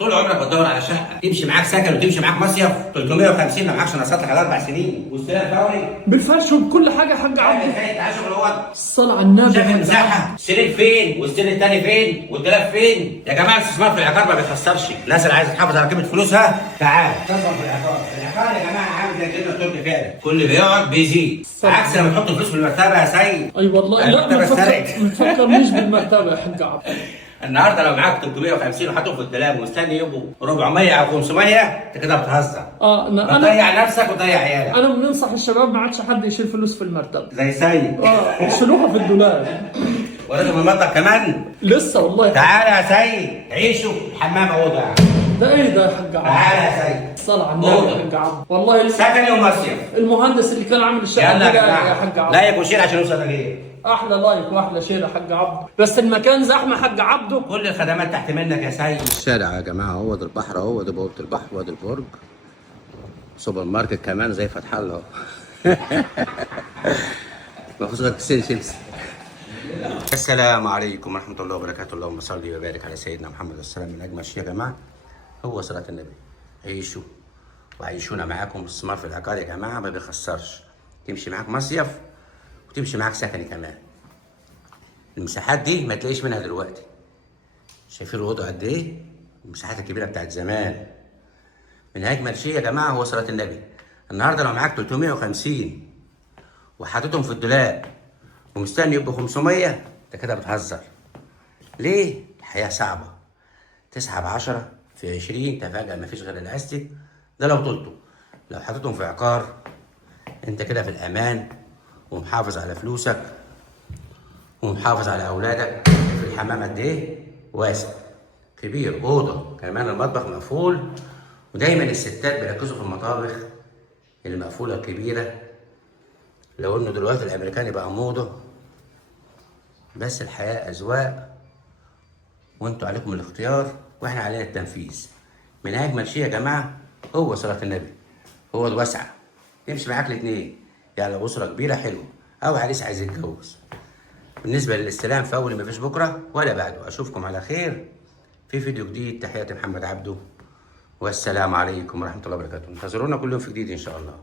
طول عمرك بتدور على شقه تمشي معاك سكن وتمشي معاك مصيف 350 لو معكش نصات لك على 4 سنين واستلام فوري بالفرش وبكل حاجه يا حاج عبده. تعال شغل هو الصلاة على النبي. شايف المساحه السرير فين والسرير الثاني فين والدولاب فين. يا جماعه الاستثمار في العقار ما بيخسرش. الناس اللي عايزه تحافظ على قيمه فلوسها تعال تصرف في العقار. العقار يا جماعه عامل زي الجبنه التركي فعلا، كل بيقعد بيزيد عكس لما تحط الفلوس في المرتبه يا سيد. اي والله لا، ما تفكرنيش بالمرتبه يا حاج عبده. النهارده لو معاك 350 وحاطهم في الدولاب ومستني يبقوا 400 او 500 انت كده بتهزر. تضيع نفسك وتضيع عيالك. انا بننصح الشباب ما عادش حد يشيل فلوس في المرتبه زي سيد. يشيلوها في الدولاب. ولازم المطبخ كمان لسه والله. تعالى يا سيد عيشوا الحمام اوضه. ده ايه ده يا حاج عبد؟ تعالى يا سيد. الصلاة على النبي يا حاج عبد. والله سكني ومصيف. المهندس اللي كان عامل الشقه يلا يا حاج عبد. لايك وشير عشان نوصل لغير. احلى لايك واحلى شير يا حاج عبده، بس المكان زحمه حاج عبده. كل الخدمات تحت منك يا سيد. الشارع يا جماعه هو ده البحر اهو، ده بوابه البحر وادي البرج. سوبر ماركت كمان زي فتح الله اهو. ما فيش غير كيسين شيبسي. السلام عليكم ورحمه الله وبركاته. اللهم صل وبارك على سيدنا محمد. السلام من اجمل شيء يا جماعه هو صلاه النبي. عيشوا وعيشونا معاكم. الاستثمار في العقار يا جماعه ما بيخسرش. تمشي معاك مصيف وتمشي معاك سكني كمان. المساحات دي ما تلاقيش منها دلوقتي. شايفين الاوضه قد ايه؟ المساحات الكبيره بتاعت زمان. من اجمل شيء يا جماعه هو صلاه النبي. النهارده لو معاك 350 وحاططهم في الدولاب ومستني يبقوا 500 انت كده بتهزر. ليه؟ الحياه صعبه. 9 ب 10 في 20 تفاجأ ما فيش غير الاستيك ده لو طلته. لو حطيتهم في عقار انت كده في الامان ومحافظ على فلوسك ومحافظ على اولادك. في الحمام قد ايه؟ واسع كبير، اوضه كمان، المطبخ مقفول. ودايما الستات بيركزوا في المطابخ المقفوله الكبيره. لو انه دلوقتي الامريكاني بقى موضه، بس الحياه اذواق وانتوا عليكم الاختيار واحنا علينا التنفيذ. من اجمل شيء يا جماعه هو صلاه النبي. هو الواسعه تمشي معاك الاثنين، يعني لو اسره كبيره حلوه او عريس عايز يتجوز. بالنسبه للاستلام فوري مفيش بكره ولا بعده. اشوفكم على خير في فيديو جديد. تحياتي محمد عبده والسلام عليكم ورحمه الله وبركاته. انتظرونا كل يوم في جديد ان شاء الله.